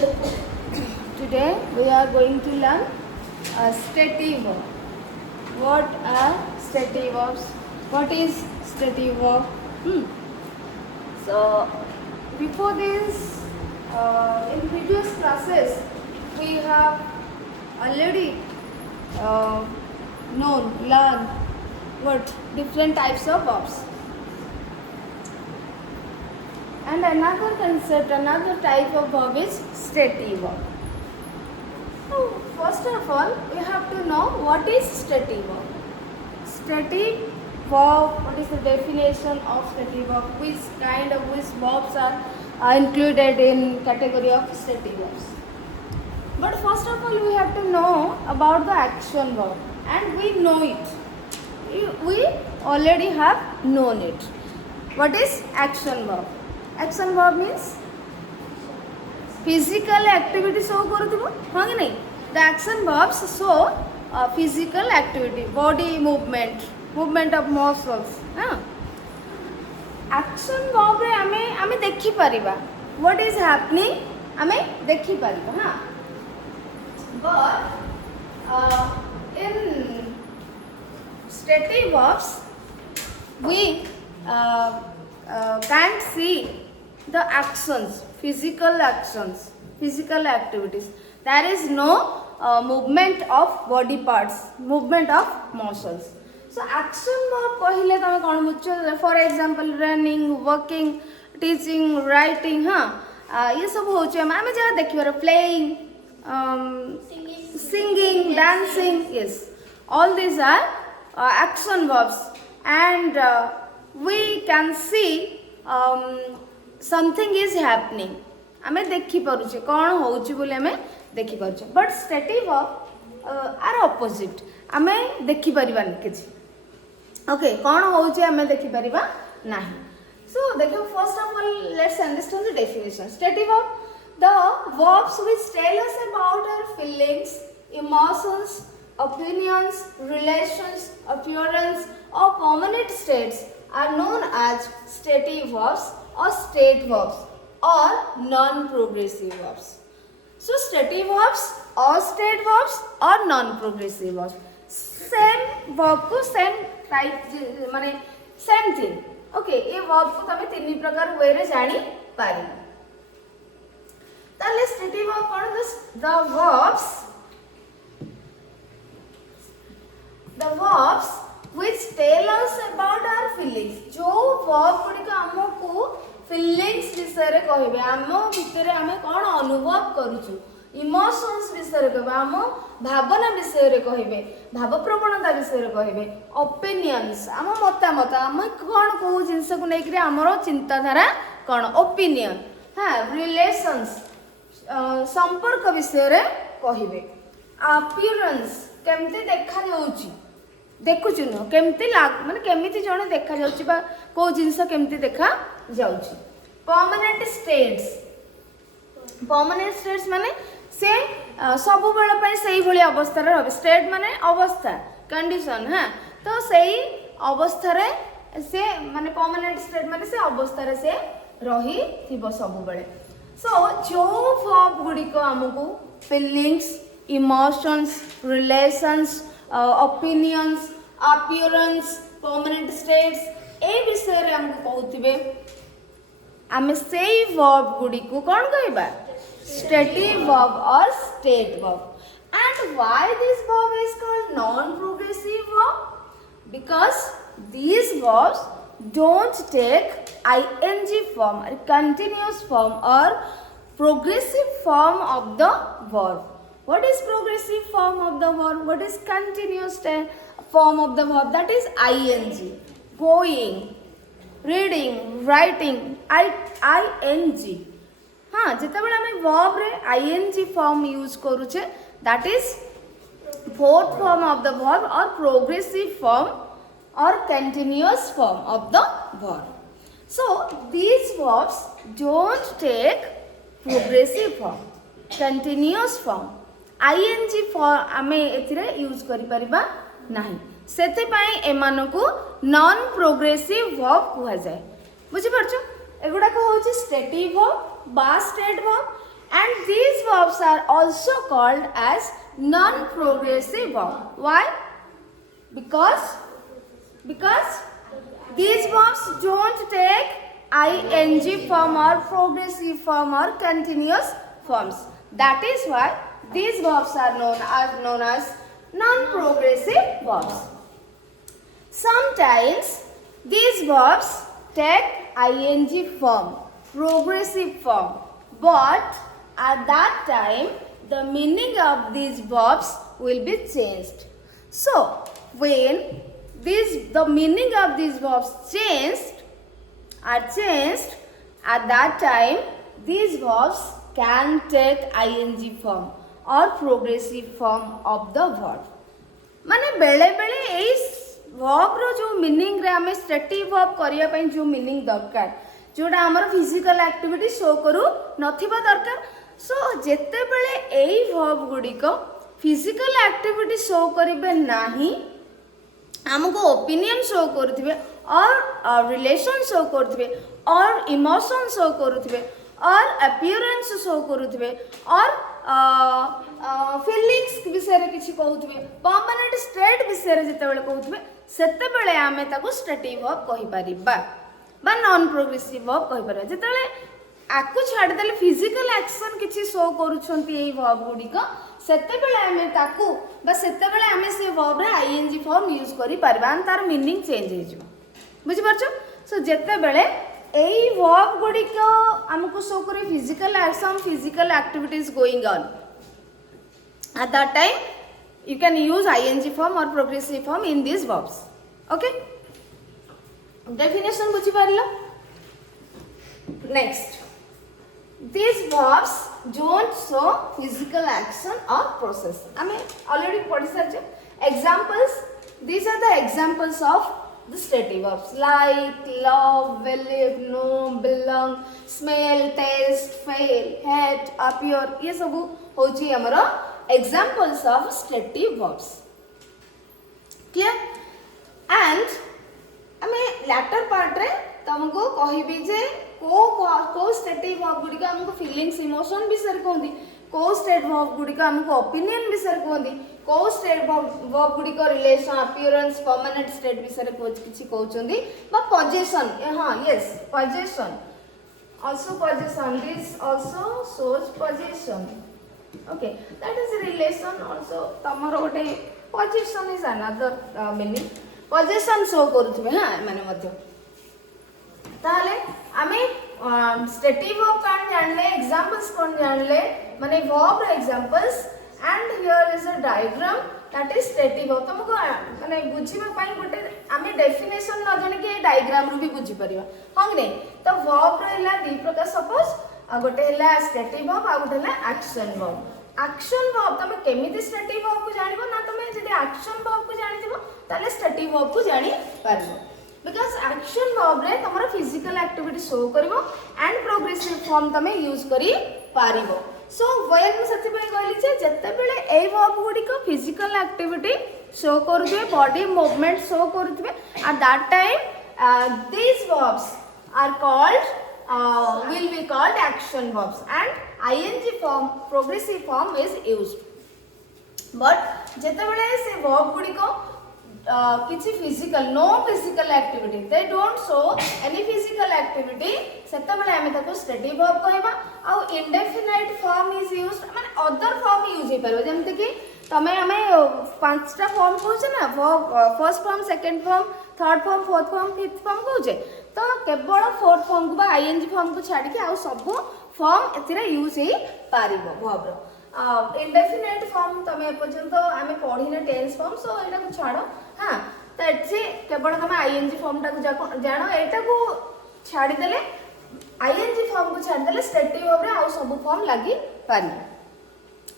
Today we are going to learn stative verb. What are stative verbs? What is stative verb? So before this, in previous classes, we have already learned what different types of verbs. And another concept, another type of verb is stative verb. So first of all, we have to know what is stative verb. Stative verb, what is the definition of stative verb? Which verbs are included in category of stative verbs? But first of all, we have to know about the action verb, and we know it. We already have known it. What is action verb? Action verb means physical activity show करूँ हाँ कि नहीं? The action verbs show physical activity, body movement of muscles. हाँ. Action verb रे हमें देखी परिबा. What is happening? हमें देखी परिबा. हाँ. But in stative verbs we can't see the actions, physical activities. There is no movement of body parts, movement of muscles. So action verb कहले तमे कौन बुझो? For example, running, working, teaching, writing, हाँ ये सब हो जाए. हमें जहाँ देखिए बारे playing, singing, dancing, yes, all these are action verbs, and we can see something is happening. आमे देखी पारुचे कौन होउची बोले आमे देखी पारुचे. But stative verb are opposite. आमे देखी परिबानी किछि. ओके कौन होउची आमे देखी परिबा नाही. सो देखो first of all let's understand the definition. Stative verb, the verbs which tell us about our feelings, emotions, opinions, relations, appearance or permanent states are known as stative verbs or state verbs or non-progressive verbs. So stative verbs or state verbs or non-progressive verbs. Same verb को same type माने same thing. Okay, ये verb को तमे तीन प्रकार way रे जानी पारी. ताले stative verb कौन? The verbs which tell us about our feelings. जो verb गुड़ी का आमो को feelings विषय रे कहिबे. आमो भितर आमे कोन अनुभव करूछु. Emotions विषय रे कहबे. आमो भावना विषय रे कहिबे. भाव प्रवणता विषय रे कहिबे. Opinions आमो मतामत. आमे कोन को जिंस को नै कि हमरो चिंताधारा कोन opinion. हां relations संपर्क विषय रे कहिबे. Appearance केमते देखा जाउची. देखुछु न केमती लाग माने केमिति जणे देखा जाउची बा को जिंस केमती देखा जाउची. परमानेंट स्टेट्स माने से सब बेला पय सही भली अवस्था रे रहबे. स्टेट माने अवस्था कंडीशन. हां तो सही अवस्था रे से माने परमानेंट स्टेट माने से अवस्था रे से रही थिबो सब बेले. सो जो वर्ब गुडी को हमकु feelings, emotions, relations, opinions, appearance, permanent states ए विषय रे हमको कहउथिबे. आमे सेई वर्ब गुडी को कोन कहबा? stative verb or state verb. And why this verb is called non-progressive verb? Because these verbs don't take ing form or continuous form or progressive form of the verb. What is progressive form of the verb? What is continuous form of the verb? That is ing. Going, reading, writing, ing. हाँ जिते बड़े हमें verb रे ing form use करूचे, that is fourth form of the verb or progressive form or continuous form of the verb. So these verbs don't take progressive form, continuous form. ing form आमे एथिरे use करि परिबा नाही. सेते पई एमानकु non progressive verb कुहा जाय. बुझि परछो? एगुडा को होची स्टेटिव वर्ब बा state verb. and these verbs are also called as non-progressive verb. Why? Because these verbs don't take ing form or progressive form or continuous forms. That is why these verbs are known as non-progressive verbs. Sometimes these verbs take ing form, progressive form, but at that time the meaning of these verbs will be changed. So when the meaning of these verbs are changed, at that time these verbs can take ing form or progressive form of the verb. माने बेले बेले एई verb रो जो meaning रे हमें static verb करिया पई जो meaning दरकार जोटा हमर फिजिकल एक्टिविटी शो करू नथिबा दरकार. सो जेते बेले एई वर्ब गुडी को फिजिकल एक्टिविटी शो करिबे नाही, हमको ओपिनियन शो करुथिबे और रिलेशन शो करुथिबे और इमोशन शो करुथिबे और अपीयरेंस शो करुथिबे और फीलिंग्स विषय किसी कहउथिबे, परमानेंट स्टेट विषय जेतेबेले कहउथिबे सेतेबेले आमे ताको स्टैटिक वर्ब कहि परिबा बा नॉन प्रोग्रेसिव वर्ब कहि परिबा. जेतेबेले आकु छाड़ देले फिजिकल एक्शन किछि शो करूछंती एई वर्ब गुडी को सेतेबेले आमे ताकू बा सेतेबेले आमे से वर्ब रे आईएनजी फॉर्म यूज करि परिबा एंड तार मीनिंग चेंज हे जिवो. बुझि परछो. सो जेतेबेले एई वर्ब गुडी को हमकु शो करी physical action, physical activities going on, at that time you can use ing form or progressive form in these verbs. Okay, definition बुझि परलो. Next, these verbs don't show physical action or process. I mean already पढ़ी सारछे. Examples, these are the examples of the stative verbs like, love, believe, know, belong, smell, taste, feel, hate, appear. ये सब होची हमरो examples of stative verbs. Clear? And आमे latter part रे तुमको कहबी जे को stative verb गुडी का हमको feelings, emotion विषय कहंदी, को state verb गुडी का हमको opinion विषय कहंदी, को state verb गुडी का relation, appearance, permanent state विषय किछि कहउचंदी बा possession. हां, yes, possession. Also possession, this also shows possession. Okay, that is a relation. Also तमरो गोटे possession is another meaning. possession show करूथबे. हां माने मध्य ताले आमे stative verb कान जानले, examples कोन जानले, माने verb examples, and here is a diagram that is stative verb. तुमको माने बुझिबा पई गोटे आमे डेफिनेशन न जाने के डायग्राम रु भी बुझि परिबा. हां ने तो verb रहला दी प्रकार. सपोज गोटे हला stative verb आ गोटे हला action verb. action verb तमे केमिति stative verb को जानिबो ना, तमे जदि action verb को जानिथिबो ताले stative verb को जानि पारिबो. because action verb रे तमरो physical activity show करिवो and progressive form तमे यूज करि पारिबो. so when मु सति पय कहली जे जत्ते बेले ए verb गुडी को physical activity show करथबे, body movement show करथबे, at that time these verbs are called will be called action verbs and ing form, progressive form is used. but jete bele se verb gudi ko kiछि physical, no physical activity, they don't show any physical activity, sete bele ame taku stative verb कहबा. au indefinite form is used, माने other form use हे परबो. जेमते कि तमे हमें पांचटा form कहउछ ना, verb first form, second form, third form, fourth form, fifth form कहउछे. तो केवल फोर्थ फॉर्म को बा आईएनजी फॉर्म को छाड़ी के आ सब फॉर्म एथिरा यूज हे पारिबो वर्ब रो. इंडेफिनाइट फॉर्म तमे पर्यंत आमे पढिने टेंस फॉर्म, सो एटा को छाड़ो. हां, तो एथि केवल तमे आईएनजी फॉर्म टा को जानो, एटा को छाड़ी देले आईएनजी फॉर्म को छाड़ी देले स्टेटिव वर्ब रे आ सब फॉर्म लागि पारि.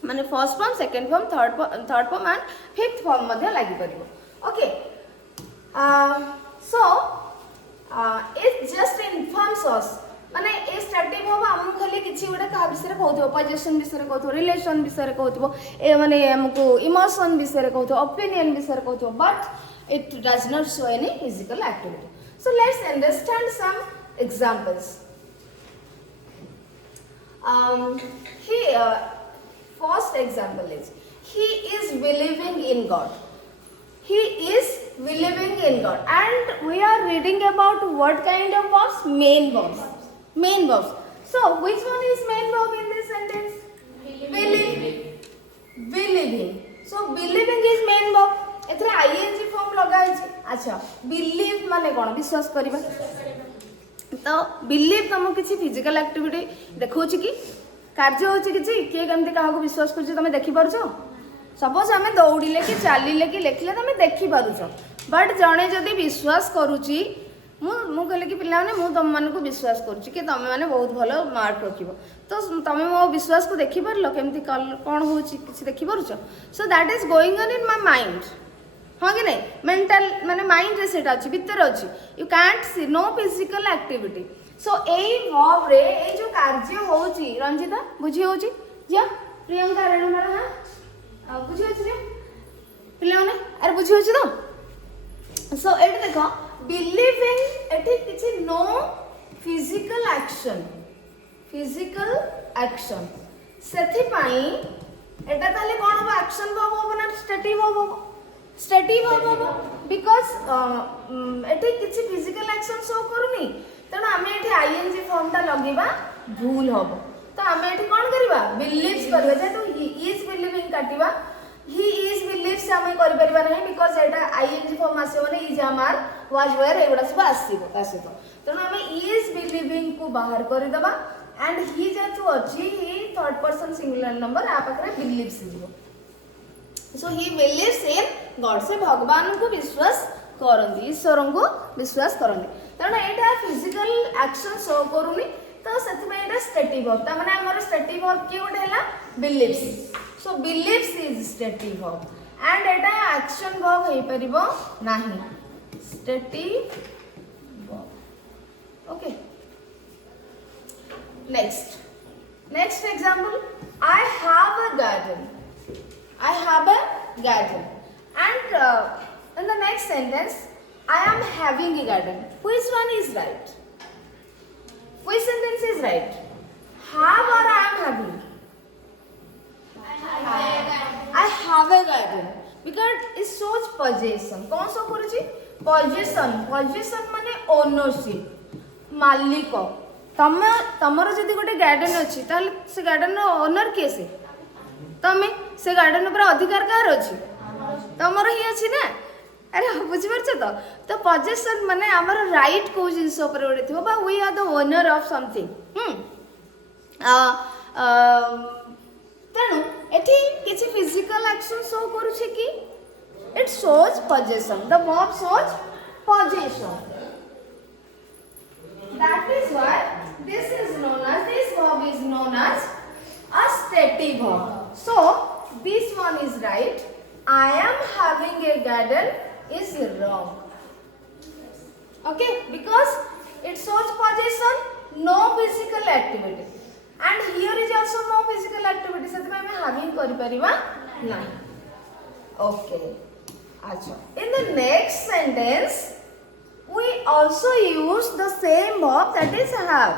माने first form, second form, third form and fifth form मध्ये लागि परिबो. Okay, so it just informs us, माने ए स्टैटिक वर्ब हमहु खाली किछि गोटे का विषय कहउथबो, पोजीशन विषय कहउथबो, रिलेशन विषय कहउथबो, ए माने हमकु इमोशन विषय कहउथबो, ओपिनियन विषय कहउथबो, but it does not show any physical activity. So let's understand some examples. he first example is he is believing in God. He is believing in God, and we are reading about what kind of verbs? Main verbs. Main verbs. So which one is main verb in this sentence? Believing. Believing. So believing is main verb. एथरे ing form लगाई छी. अच्छा, believe माने कोन? विश्वास करिबा. तो believe तुम किसी physical activity देखौ छी कि कार्य हो छी किछि के केमति काहा को विश्वास कर छी तुम देखि पारछो. सपोज आमे दौड़िले कि चालिले कि लेखिले तुम देखि पारुछो. बट जणे जदी विश्वास करूची मु कहले कि पिला माने मु तुम मान को विश्वास करूची कि तुम माने बहुत भलो मार्क रखिबो. तो तुम मो विश्वास को देखि पारलो केमति कोन होची किछि देखि पारुछो. So that is going on in my mind. हाँ कि नहीं? मेंटल माने माइंड रे सेटा अछि भीतर अछि. You can't see no physical activity. So एई वर्ब रे ए जो कार्य होची रंजिता बुझी होची या प्रियंका रेणुका हां बुझी होची जे पिला माने अरे बुझी होची तो. सो एट देखो बिलीविंग एठी किछि no physical action. Physical action सेथि पई एटा ताले कोन हो एक्शन वर्ब हो ना स्टेटिव वर्ब हो. स्टेटिव वर्ब हो बिकॉज़ एठी किछि फिजिकल एक्शन शो करूनी. तेणु आम ये ing फॉर्म टा लगेबा भूल हम. तो आम ये कौन करवा बिलीव्स करबा जेतु ही इज बिलीविंग काटिबा ही इज बिलीव्स आम कर परबा नहीं बिकॉज़ एटा ing फॉर्म आसे माने इज आमार वाज वेयर एगुडा सब आसीबो. तेणु आम इज बिलीविंग को बाहर कर देबा एंड ही जेतु अछि he third person singular number आ पाखरे बिलीव्स हिबो. So he believes in God. से भगवान को विश्वास करंदी ईश्वर को विश्वास करंदी. तेणु यहाँ फिजिकल एक्शन शो करूनी. तो से स्टेटिव वर्ब. ता माने हमर स्टेटिव वर्ब कि गोटे हैला believes. So believes is stative verb and एटा एक्शन वर्ब हे परिबो नाही. Stative verb. Okay next example. I have a garden. I have a garden. And in the next sentence, I am having a garden. Which one is right? Which sentence is right? Have or I am having? I have a garden. Because it shows possession. कौन सा करूची? Possession. Possession माने ownership. मालिक. तमर जदि गोटे garden अछि ताले से गार्डन रो ओनर के से तमे से गार्डन ऊपर अधिकार कार अछि तमर ही अछि ना. अरे बुझि परछ तो पोजेशन माने हमर राइट को जिंस ऊपर ओडे थिबो बा we are the owner of something. तेणु एठी किछि फिजिकल एक्शन शो करू छी कि it shows possession. The verb shows possession. That is why this verb is known as a stative verb. So this one is right. I am having a garden is wrong. Okay, because it shows possession, no physical activity, and here is also no physical activity. So मैं having करी परिवा नहीं. Okay. अच्छा. In the next sentence, we also use the same verb that is have,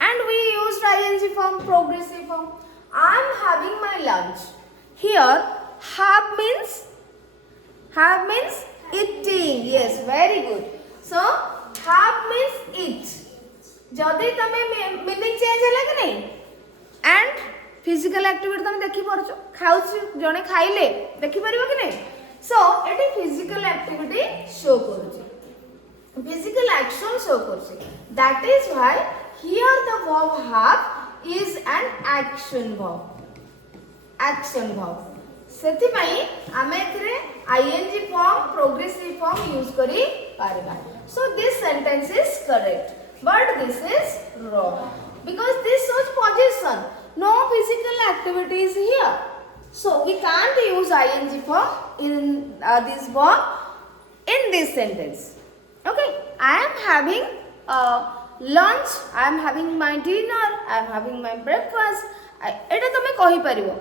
and we used ing form, progressive form. I am having my lunch. Here have means eating. Yes, very good. So have means eat. जदि तमे meaning change होला कि नहीं and physical activity तमे देखि परछो खाउछ जने खाइले देखि परिबो कि नहीं. सो एटी फिजिकल एक्टिविटी शो करूची. Physical action show करछे. That is why here the verb have is an action verb. Action verb. सेति पई आमे एथरे ing form, progressive form use करी पारबा. So this sentence is correct, but this is wrong because this shows possession. No physical activity is here. So we can't use ing form in this verb in this sentence. Okay, I am having lunch, I am having my dinner, I am having my breakfast. एटा तमे कहि परिबो,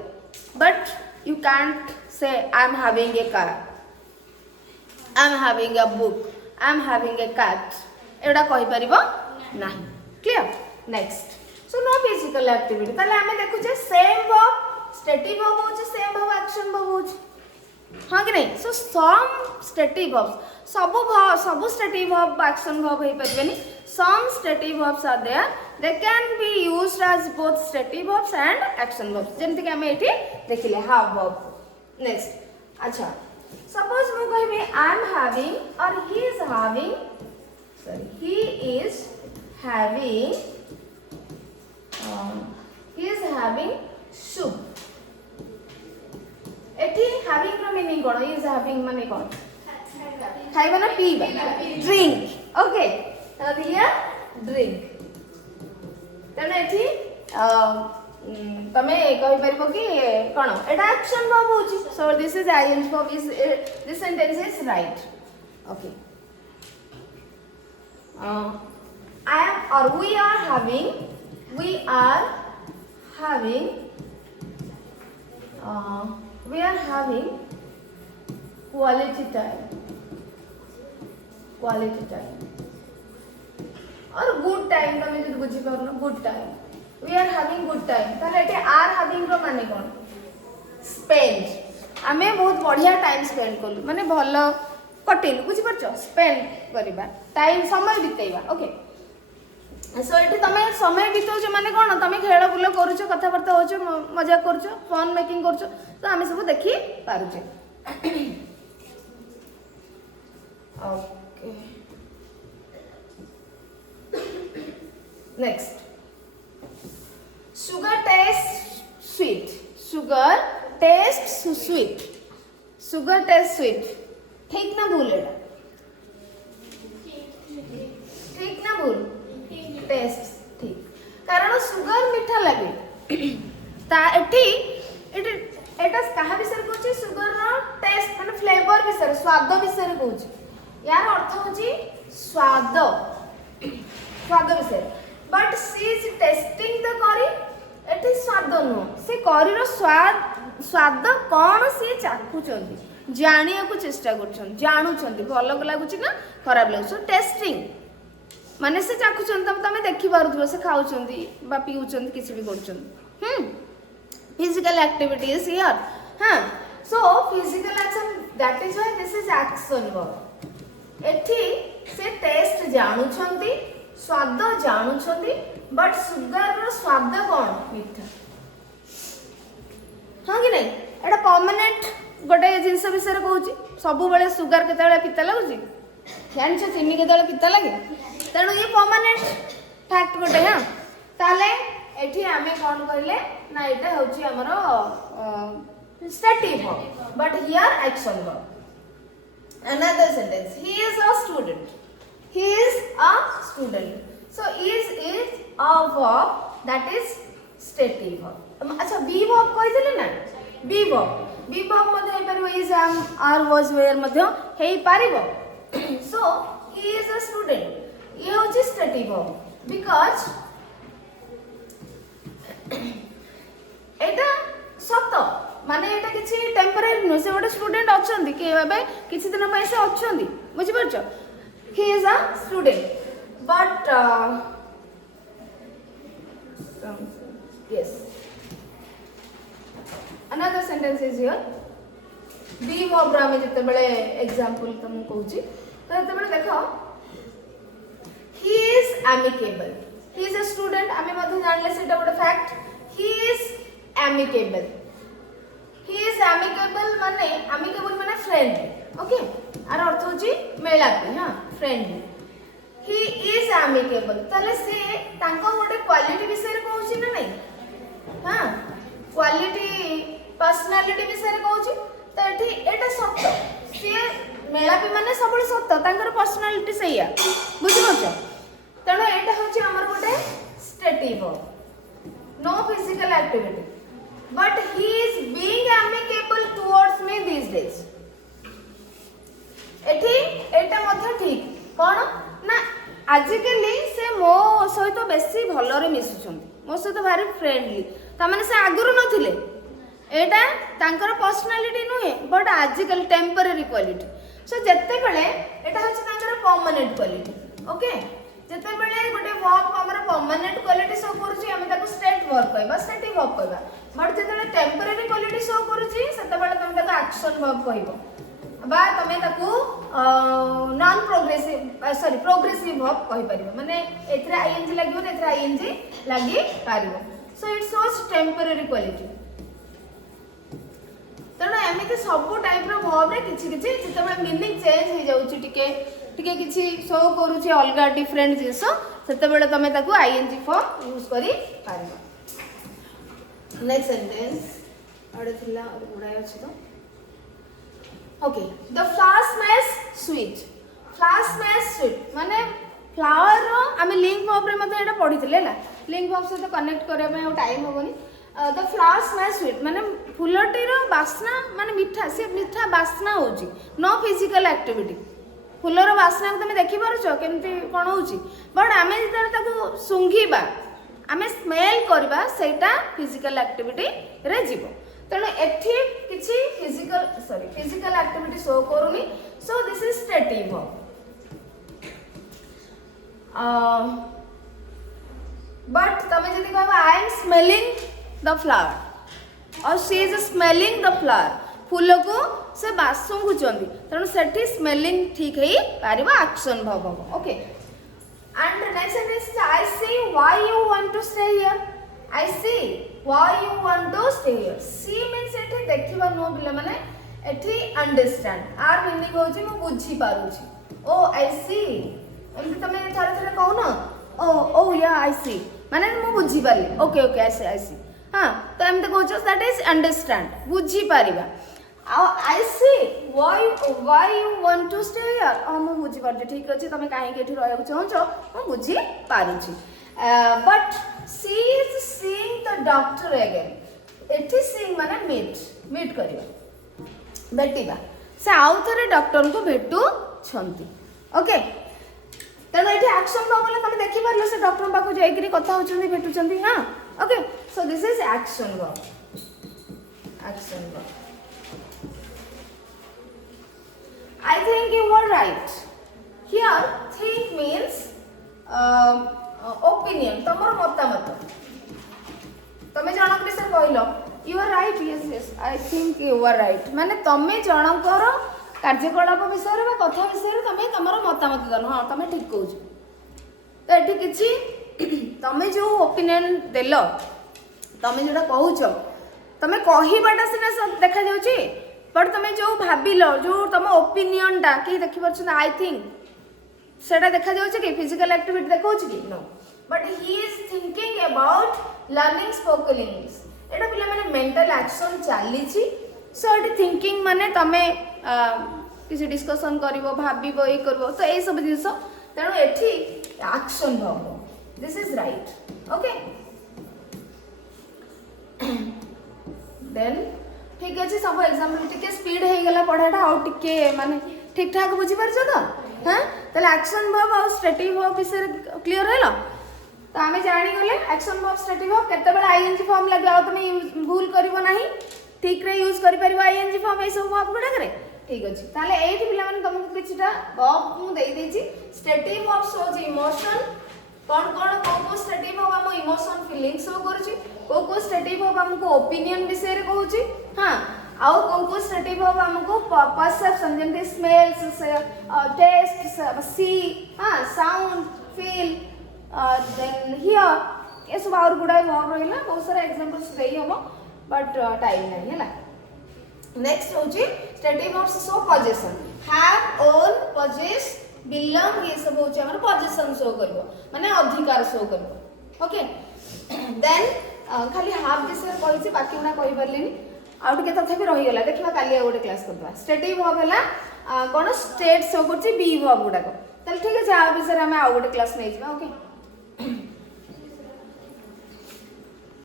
but you can't say I am having a car, I am having a book, I am having a cat. एटा कहि परिबो नाही. Clear? Next. So no physical activity ताले आमे देखुचे same verb static verb होचे same verb action verb होचे हां कि नहीं सो सम स्टैटिक वर्ब्स सब स्टैटिक वर्ब एक्शन वर्ब हे परबेनी some stative verbs are there they can be used as both stative verbs and action verbs जेमति कि हमें एठी देखिले have verb next अच्छा suppose मु कहबे I am having or he is having soup एठी having रो मीनिंग कोन is having माने कोन खाइबा ना पीबा drink okay here drink तने एठी तमे कहि परबो कि कोन एटा एक्शन वर्ब होची सो this is ing verb is this sentence is right okay I am or we are having quality time और good time तमे जदि बुझी परनो good time we are having good time ताले एटे are having रो माने कोन spend आमे बहुत बढ़िया टाइम स्पेंड करलु माने भलो कटिल बुझी परछो स्पेंड करिबा टाइम समय बितेइबा ओके सो एठी तमे समय बितौछ माने कोन तमे खेल बुल करूछ कथा बार्ता होछ मजाक करूछ फन मेकिंग करूछ तो आमे सब देखि पारुछे okay next sugar tastes sweet ठीक ना भूल एटा ठीक ना भूल टेस्ट ठीक कारण सुगर मीठा लगे ता एटी एटा कहा विषय कहूची सुगर रो टेस्ट माने फ्लेवर विषय स्वाद विषय कहूची यार अर्थ होची स्वाद विषय but she is tasting the curry एटी स्वाद नो से करी रो स्वाद कौन से चाखुचंदी जानिया को चेष्टा करछन जानुचंदी भलो लागुची ना खराब लागु सो टेस्टिंग माने से चाखुचंदी तमे देखि पारुथबो से खाउचंदी बा पिउचंदी किछि भी करचंदी फिजिकल एक्टिविटी इज हियर हां so physical action that is why this is action verb एठी से टेस्ट जानुचंदी स्वाद जानुचंदी बट सुगर रो स्वाद कोन मीठा हां कि नहीं एटा परमानेंट गोटे जिनस विषय कहूँ सब बेले सुगर केतबेले पिता लगुची जानछ चीनी केतबेले पिता लगे तेणु ये परमानेंट फैक्ट गोटे हाँ ताले एठी आमे कोन कहले ना एटा होची हमरो static verb but here action verb another sentence he is a student so is a verb that is stative verb अच्छा बी वर्ब कहि देले ना बी वर्ब मध्ये हे परबो is am are was were मध्ये हे पारिबो सो he is a student ये होची static verb because एटा सत माने एटा किछि टेम्परेरी नो से गोटे स्टूडेंट अछंदी के एबे किछि दिन पय से अछंदी बुझि परछो he is a student but yes another sentence is here be verb ame jete bele example तुम कहूची तो जते बले देखो he is amicable he is a student आमे मध्ये जानले सेटा बडा फैक्ट he is amicable माने फ्रेंडली ओके आर अर्थ होची मेलापी हां फ्रेंडली he is amicable तले से तांको गोटे क्वालिटी विषय कहूची ना नहीं हां क्वालिटी पर्सनालिटी विषय कहूची तो एठी एटा सत्य से मेलापी माने सबले सत्य तांकर पर्सनालिटी सैया बुझि परछ तनो एटा होची हमर गोटे static verb no physical activity but he is being amicable towards me these days एठी एटा मध्ये ठीक कोन ना आजिकली से मो सहित बेसी भलो रे मिसुछंती मो सहित भारी फ्रेंडली ता माने से आगुरु नथिले एटा तांकर पर्सनालिटी नुहे बट आजिकल टेम्परेरी क्वालिटी सो जत्ते बेले एटा होची तांकर परमानेंट क्वालिटी ओके जत्ते बेले गोटे वर्ब हमर परमानेंट क्वालिटी शो करूची आमे ताको स्टेट वर्ब कहबा स्टेटिव वर्ब कहबा बट जेतले टेम्पररी क्वालिटी शो करूची सेतबेले तमे ताको एक्शन वर्ब कहबो बा तमे ताको non progressive sorry progressive verb कहि परिबो माने एथरे आईएनजी लागिबो ने एथरे आईएनजी लागि पारिबो so it shows temporary quality तेणु एमती सब टाइप वर्ब रे किछि किछि जेतबेले मीनिंग चेंज हो जाउची टिके किछि शो करूची अलगा डिफरेंट जिंस सेतबेले तमे ताको आईएनजी फॉर्म यूज करि पारिबो नेक्स्ट सेंटेंस आडे थिला गुडाय अछि तो okay the flower smells sweet माने फ्लावर रो आमे लिंक वर्ब रे मते एटा पढिथिले ला लिंक वर्ब से तो कनेक्ट करे में टाइम होबनी द फ्लावर स्मेल्स स्वीट माने फुलटी रो बासना माने मीठा से मीठा बासना होची नो फिजिकल एक्टिविटी फुलर बासना को तुम देखि पारुछो केमती कोन होची बट आमे जेतरे ताको सुंघीबा आमे स्मेल करबा सेटा फिजिकल एक्टिविटी रे जीवो तेणु एठी किछि फिजिकल एक्टिविटी शो करूनी so this is stative but तमे जदि कहबा I am smelling the flower और she is smelling the flower फूल को से बासुंगुचंदी तेणु सेठी स्मेलिंग ठीक है पारिबा एक्शन वर्ब हबो okay and next sentence is I see why you want to stay here I see why you want to stay here see means एठी देखिबा नो पिला माने एठी अंडरस्टैंड आर मीनिंग होची मु बुझी पारुची ओ आई सी एमती तमे थारे थारे कहू ना ओ या आई सी माने मु बुझी पारली ओके आई सी हां तो एमते कहू दैट इज अंडरस्टैंड बुझी पारिबा I see why you want to stay here मु बुझी पारली ठीक अछि तमे काहे के एठी रहया चाहछो मु बुझी पारुची but she is seeing the doctor again एठी seeing माने meet करिवा भेटिबा से आउ थरे डॉक्टर को भेटू छंती ओके तनो एठी एक्शन बाबले तमे देखि परलो से डॉक्टर पाको जाईकरी कथा होचंदी भेटू छंती हां okay so this is action verb I think you were right here think means opinion तमर मतामत तमे जनक विषय कहलो you are right yes I think you are right माने तमे जनकर कार्यकलाप विषय रे कथा विषय तमे तमर मतामत दन हां तमे ठीक कहू तो एठी किछि तमे जो ओपिनियन देलो तमे जेटा कहूछ तमे कहिबाटा सिना देखा जाउची बट तमे जो भाबिलो जो तम ओपिनियन टा कि देखि परछ आई थिंक सेटा देखा जाउची कि फिजिकल एक्टिविटी देखौची कि no but he is thinking about learning spoken English एटा पिला माने मेंटल एक्शन चाली छी सो एटी थिंकिंग माने तमे किसी डिस्कशन करिवो भाबिबो ए करबो तो ए सब जिंस तेणु एठी action verb this is right okay then ठीक अछि सब एग्जांपल टिके स्पीड हे गेला पढाटा आ टिके माने ठीक ठाक बुझी परछो तो हां तले एक्शन वर्ब और स्टेटिव वर्ब विषय क्लियर हैलो तो आमे जानि गले एक्शन वर्ब स्टेटिव वर्ब केते बेला आईएनजी फॉर्म लगाओ तमे भूल करिवो नाही ठीक रे यूज करि परिबो आईएनजी फॉर्म ए सब वर्ब गुडा करे ठीक अछि ताले एठी पिला माने तुमको किछटा वर्ब मु देई देछि स्टेटिव वर्ब सोज इमोशन कोन को स्टेटिव वर्ब हम इमोशन फीलिंग शो करूची को स्टेटिव वर्ब हमको ओपिनियन विषय रे कहूची हां आउ को स्टेटिव वर्ब हमको परसेप्शन जेंते स्मेल्स टेस्ट सी हां साउंड फील देन हियर ये सब और गुडा वर्ब रहिला बहुत सारा एग्जांपल्स देई हबो बट टाइम नहीं हैला नेक्स्ट होची stative verbs show possession have own possess belong ये सब होची हमर पोजीशन शो करबो माने अधिकार शो करबो ओके देन खाली हाफ विषय कहिछि बाकी उना कहि परलिनी आउट के तथे भी रही गला देखिबा काली गोटे क्लास करबा स्टेटिव वर्ब हैला कोन स्टेट शो करछि बी वर्ब गुडा को तल ठीक है आ विषय में आ गोटे क्लास नै जिबा ओके।